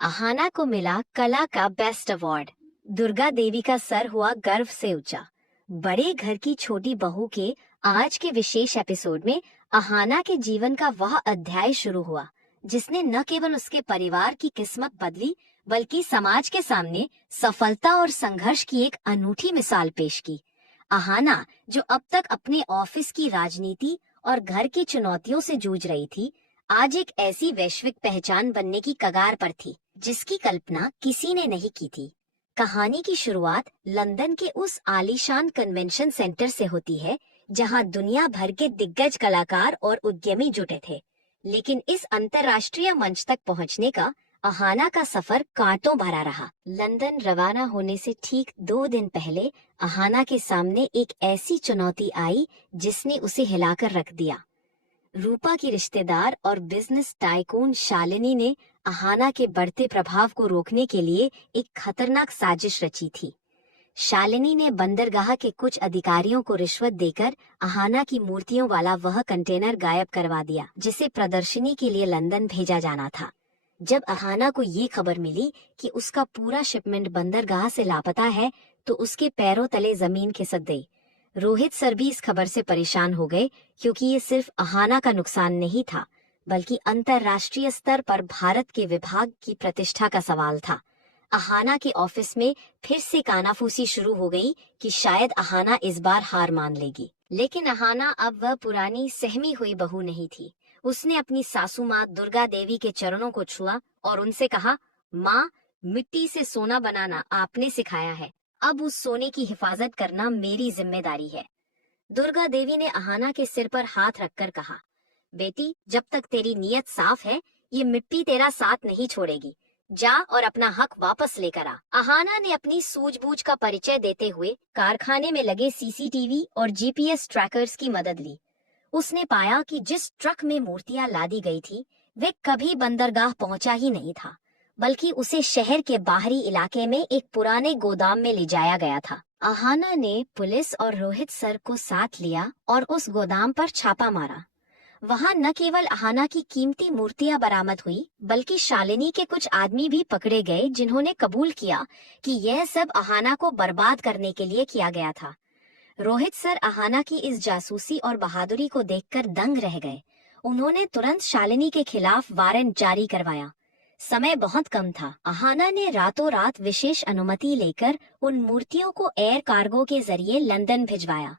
अहाना को मिला कला का बेस्ट अवार्ड। दुर्गा देवी का सर हुआ गर्व से ऊंचा। बड़े घर की छोटी बहू के आज के विशेष एपिसोड में अहाना के जीवन का वह अध्याय शुरू हुआ जिसने न केवल उसके परिवार की किस्मत बदली बल्कि समाज के सामने सफलता और संघर्ष की एक अनूठी मिसाल पेश की। अहाना, जो अब तक अपने ऑफिस की राजनीति और घर की चुनौतियों से जूझ रही थी, आज एक ऐसी वैश्विक पहचान बनने की कगार पर थी जिसकी कल्पना किसी ने नहीं की थी। कहानी की शुरुआत लंदन के उस आलीशान कन्वेंशन सेंटर से होती है जहां दुनिया भर के दिग्गज कलाकार और उद्यमी जुटे थे। लेकिन इस अंतर्राष्ट्रीय मंच तक पहुंचने का अहाना का सफर कांटों भरा रहा। लंदन रवाना होने से ठीक 2 दिन पहले अहाना के सामने एक ऐसी चुनौती आई जिसने उसे हिलाकर रख दिया। रूपा की रिश्तेदार और बिजनेस टाइकून शालिनी ने अहाना के बढ़ते प्रभाव को रोकने के लिए एक खतरनाक साजिश रची थी। शालिनी ने बंदरगाह के कुछ अधिकारियों को रिश्वत देकर अहाना की मूर्तियों वाला वह कंटेनर गायब करवा दिया जिसे प्रदर्शनी के लिए लंदन भेजा जाना था। जब अहाना को ये खबर मिली कि उसका पूरा शिपमेंट बंदरगाह से लापता है तो उसके पैरों तले जमीन खिसक गई। रोहित सर भी इस खबर से परेशान हो गए क्योंकि ये सिर्फ अहाना का नुकसान नहीं था बल्कि अंतर्राष्ट्रीय स्तर पर भारत के विभाग की प्रतिष्ठा का सवाल था। अहाना के ऑफिस में फिर से कानाफूसी शुरू हो गई कि शायद अहाना इस बार हार मान लेगी। लेकिन अहाना अब वह पुरानी सहमी हुई बहू नहीं थी। उसने अपनी सासू माँ दुर्गा देवी के चरणों को छुआ और उनसे कहा, माँ, मिट्टी से सोना बनाना आपने सिखाया है, अब उस सोने की हिफाजत करना मेरी जिम्मेदारी है। दुर्गा देवी ने अहाना के सिर पर हाथ रखकर कहा, बेटी, जब तक तेरी नीयत साफ है ये मिट्टी तेरा साथ नहीं छोड़ेगी। जा और अपना हक वापस लेकर आ। अहाना ने अपनी सूझबूझ का परिचय देते हुए कारखाने में लगे सीसीटीवी और जीपीएस ट्रैकर्स की मदद ली। उसने पाया कि जिस ट्रक में मूर्तियां लादी गई थी वे कभी बंदरगाह पहुंचा ही नहीं था बल्कि उसे शहर के बाहरी इलाके में एक पुराने गोदाम में ले जाया गया था। अहाना ने पुलिस और रोहित सर को साथ लिया और उस गोदाम पर छापा मारा। वहां न केवल अहाना की कीमती मूर्तियां बरामद हुई बल्कि शालिनी के कुछ आदमी भी पकड़े गए जिन्होंने कबूल किया कि यह सब अहाना को बर्बाद करने के लिए किया गया था। रोहित सर अहाना की इस जासूसी और बहादुरी को देखकर दंग रह गए। उन्होंने तुरंत शालिनी के खिलाफ वारंट जारी करवाया। समय बहुत कम था। अहाना ने रातों रात विशेष अनुमति लेकर उन मूर्तियों को एयर कार्गो के जरिए लंदन भिजवाया।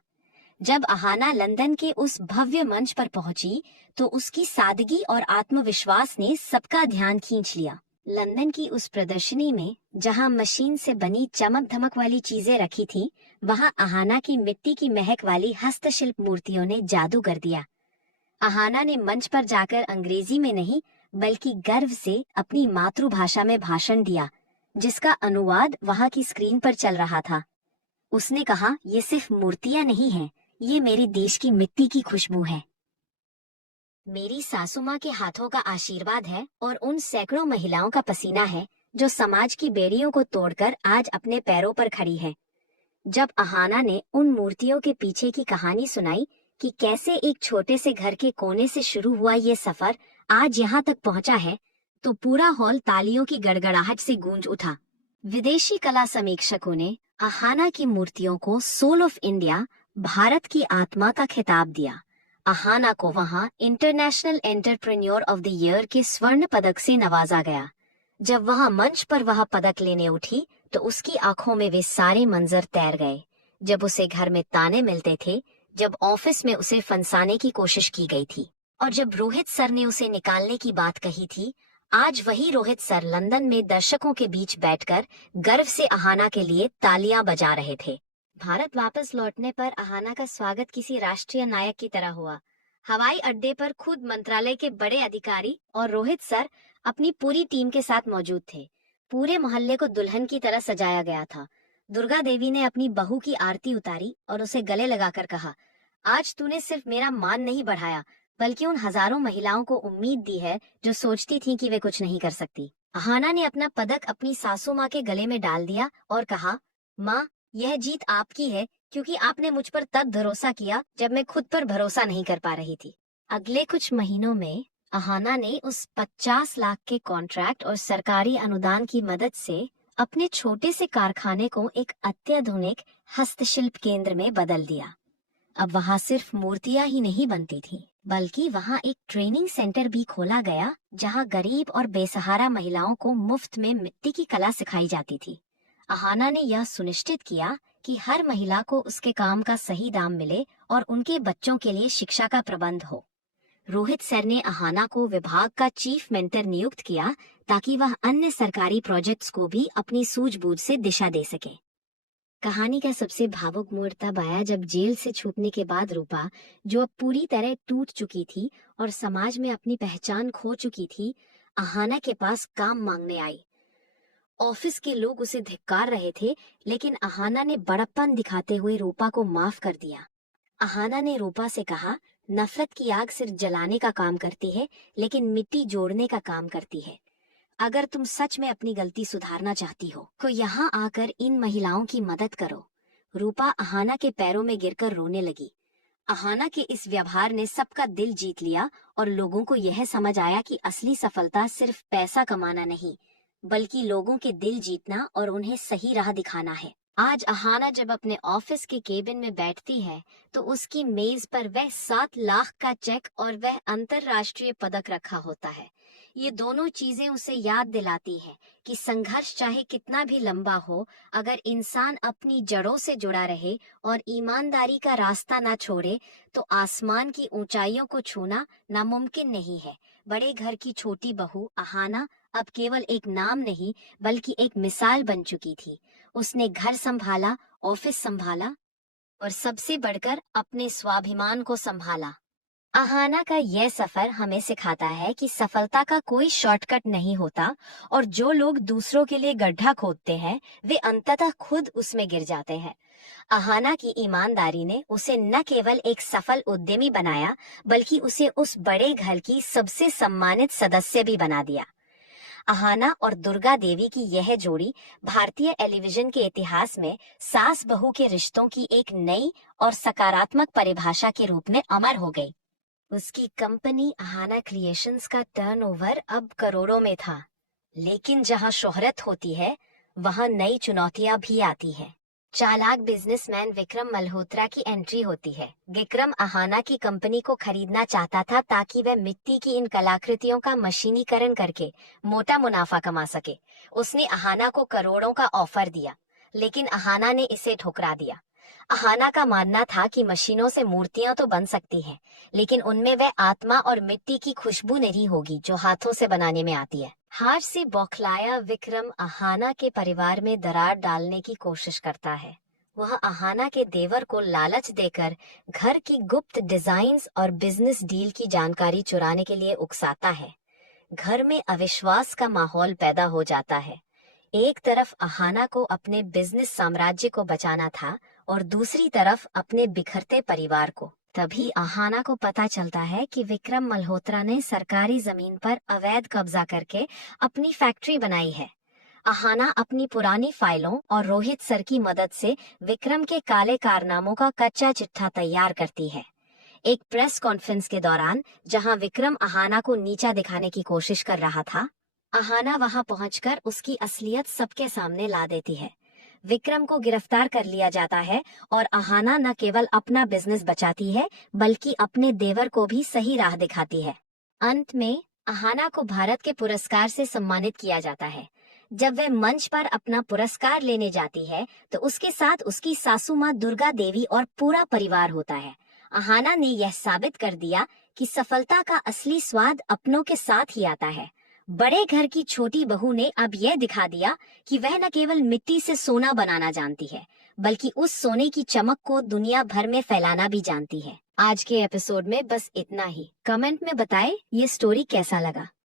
जब अहाना लंदन के उस भव्य मंच पर पहुंची तो उसकी सादगी और आत्मविश्वास ने सबका ध्यान खींच लिया। लंदन की उस प्रदर्शनी में जहां मशीन से बनी चमक धमक वाली चीजें रखी थीं, वहां अहाना की मिट्टी की महक वाली हस्तशिल्प मूर्तियों ने जादू कर दिया। अहाना ने मंच पर जाकर अंग्रेजी में नहीं बल्कि गर्व से अपनी मातृभाषा में भाषण दिया जिसका अनुवाद वहां की स्क्रीन पर चल रहा था। उसने कहा, ये सिर्फ मूर्तियां नहीं हैं, ये मेरे देश की मिट्टी की खुशबू है, मेरी सासू माँ के हाथों का आशीर्वाद है और उन सैकड़ों महिलाओं का पसीना है जो समाज की बेड़ियों को तोड़कर आज अपने पैरों पर खड़ी है। जब अहाना ने उन मूर्तियों के पीछे की कहानी सुनाई कि कैसे एक छोटे से घर के कोने से शुरू हुआ ये सफर आज यहाँ तक पहुँचा है, तो पूरा हॉल तालियों की गड़गड़ाहट से गूंज उठा। विदेशी कला समीक्षकों ने अहाना की मूर्तियों को सोल ऑफ इंडिया, भारत की आत्मा का खिताब दिया। अहाना को वहां international entrepreneur of the year के स्वर्ण पदक से नवाजा गया। जब वह मंच पर वह पदक लेने उठी तो उसकी आंखों में वे सारे मंजर तैर गए जब उसे घर में ताने मिलते थे, जब ऑफिस में उसे फंसाने की कोशिश की गई थी और जब रोहित सर ने उसे निकालने की बात कही थी। आज वही रोहित सर लंदन में दर्शकों के बीच बैठकर गर्व से अहाना के लिए तालियां बजा रहे थे। भारत वापस लौटने पर अहाना का स्वागत किसी राष्ट्रीय नायक की तरह हुआ। हवाई अड्डे पर खुद मंत्रालय के बड़े अधिकारी और रोहित सर अपनी पूरी टीम के साथ मौजूद थे। पूरे मोहल्ले को दुल्हन की तरह सजाया गया था। दुर्गा देवी ने अपनी बहू की आरती उतारी और उसे गले लगाकर कहा, आज तूने सिर्फ मेरा मान नहीं बढ़ाया बल्कि उन हजारों महिलाओं को उम्मीद दी है जो सोचती थीं कि वे कुछ नहीं कर सकती। अहाना ने अपना पदक अपनी सासू माँ के गले में डाल दिया और कहा, माँ, यह जीत आपकी है क्योंकि आपने मुझ पर तब भरोसा किया जब मैं खुद पर भरोसा नहीं कर पा रही थी। अगले कुछ महीनों में अहाना ने उस 50 लाख के कॉन्ट्रैक्ट और सरकारी अनुदान की मदद से अपने छोटे से कारखाने को एक अत्याधुनिक हस्तशिल्प केंद्र में बदल दिया। अब वहाँ सिर्फ मूर्तियां ही नहीं बनती थी, बल्कि वहाँ एक ट्रेनिंग सेंटर भी खोला गया जहाँ गरीब और बेसहारा महिलाओं को मुफ्त में मिट्टी की कला सिखाई जाती थी। अहाना ने यह सुनिश्चित किया कि हर महिला को उसके काम का सही दाम मिले और उनके बच्चों के लिए शिक्षा का प्रबंध हो। रोहित सर ने अहाना को विभाग का चीफ मेंटर नियुक्त किया ताकि वह अन्य सरकारी प्रोजेक्ट्स को भी अपनी सूझबूझ से दिशा दे सके। कहानी का सबसे भावुक मोड़ तब आया जब जेल से छूटने के बाद रूपा, जो अब पूरी तरह टूट चुकी थी और समाज में अपनी पहचान खो चुकी थी, अहाना के पास काम मांगने आई। ऑफिस के लोग उसे धिक्कार रहे थे, लेकिन अहाना ने बड़प्पन दिखाते हुए रूपा को माफ कर दिया। अहाना ने रूपा से कहा, नफरत की आग सिर्फ जलाने का काम करती है, लेकिन मिट्टी जोड़ने का काम करती है। अगर तुम सच में अपनी गलती सुधारना चाहती हो तो यहाँ आकर इन महिलाओं की मदद करो। रूपा अहाना के पैरों में गिरकर रोने लगी। अहाना के इस व्यवहार ने सबका दिल जीत लिया और लोगों को यह समझ आया कि असली सफलता सिर्फ पैसा कमाना नहीं, बल्कि लोगों के दिल जीतना और उन्हें सही राह दिखाना है। आज अहाना जब अपने ऑफिस के केबिन में बैठती है तो उसकी मेज पर वह 7 लाख का चेक और वह अंतर्राष्ट्रीय पदक रखा होता है। ये दोनों चीजें उसे याद दिलाती हैं कि संघर्ष चाहे कितना भी लंबा हो, अगर इंसान अपनी जड़ों से जुड़ा रहे और ईमानदारी का रास्ता ना छोड़े तो आसमान की ऊंचाइयों को छूना नामुमकिन नहीं है। बड़े घर की छोटी बहू अहाना अब केवल एक नाम नहीं, बल्कि एक मिसाल बन चुकी थी। उसने घर संभाला, ऑफिस संभाला और सबसे बढ़कर अपने स्वाभिमान को संभाला। अहाना का यह सफर हमें सिखाता है कि सफलता का कोई शॉर्टकट नहीं होता और जो लोग दूसरों के लिए गड्ढा खोदते हैं वे अंततः खुद उसमें गिर जाते हैं। अहाना की ईमानदारी ने उसे न केवल एक सफल उद्यमी बनाया, बल्कि उसे उस बड़े घर की सबसे सम्मानित सदस्य भी बना दिया। अहाना और दुर्गा देवी की यह जोड़ी भारतीय टेलीविजन के इतिहास में सास बहू के रिश्तों की एक नई और सकारात्मक परिभाषा के रूप में अमर हो गई। उसकी कंपनी अहाना क्रिएशंस का टर्नओवर अब करोड़ों में था, लेकिन जहां शोहरत होती है वहां नई चुनौतियां भी आती हैं। चालाक बिजनेसमैन विक्रम मल्होत्रा की एंट्री होती है। विक्रम अहाना की कंपनी को खरीदना चाहता था ताकि वह मिट्टी की इन कलाकृतियों का मशीनीकरण करके मोटा मुनाफा कमा सके। उसने अहाना को करोड़ों का ऑफर दिया, लेकिन अहाना ने इसे ठुकरा दिया। अहाना का मानना था कि मशीनों से मूर्तियां तो बन सकती हैं, लेकिन उनमें वह आत्मा और मिट्टी की खुशबू नहीं होगी जो हाथों से बनाने में आती है। हार से बौखलाया विक्रम अहाना के परिवार में दरार डालने की कोशिश करता है। वह अहाना के देवर को लालच देकर घर की गुप्त डिजाइन्स और बिजनेस डील की जानकारी चुराने के लिए उकसाता है। घर में अविश्वास का माहौल पैदा हो जाता है। एक तरफ अहाना को अपने बिजनेस साम्राज्य को बचाना था और दूसरी तरफ अपने बिखरते परिवार को। तभी अहाना को पता चलता है कि विक्रम मल्होत्रा ने सरकारी जमीन पर अवैध कब्जा करके अपनी फैक्ट्री बनाई है। अहाना अपनी पुरानी फाइलों और रोहित सर की मदद से विक्रम के काले कारनामों का कच्चा चिट्ठा तैयार करती है। एक प्रेस कॉन्फ्रेंस के दौरान, जहां विक्रम अहाना को नीचा दिखाने की कोशिश कर रहा था, अहाना वहां पहुंचकर उसकी असलियत सबके सामने ला देती है। विक्रम को गिरफ्तार कर लिया जाता है और अहाना न केवल अपना बिजनेस बचाती है, बल्कि अपने देवर को भी सही राह दिखाती है। अंत में अहाना को भारत के पुरस्कार से सम्मानित किया जाता है। जब वह मंच पर अपना पुरस्कार लेने जाती है तो उसके साथ उसकी सासू माँ दुर्गा देवी और पूरा परिवार होता है। अहाना ने यह साबित कर दिया कि सफलता का असली स्वाद अपनों के साथ ही आता है। बड़े घर की छोटी बहू ने अब यह दिखा दिया कि वह न केवल मिट्टी से सोना बनाना जानती है, बल्कि उस सोने की चमक को दुनिया भर में फैलाना भी जानती है। आज के एपिसोड में बस इतना ही। कमेंट में बताएं ये स्टोरी कैसा लगा।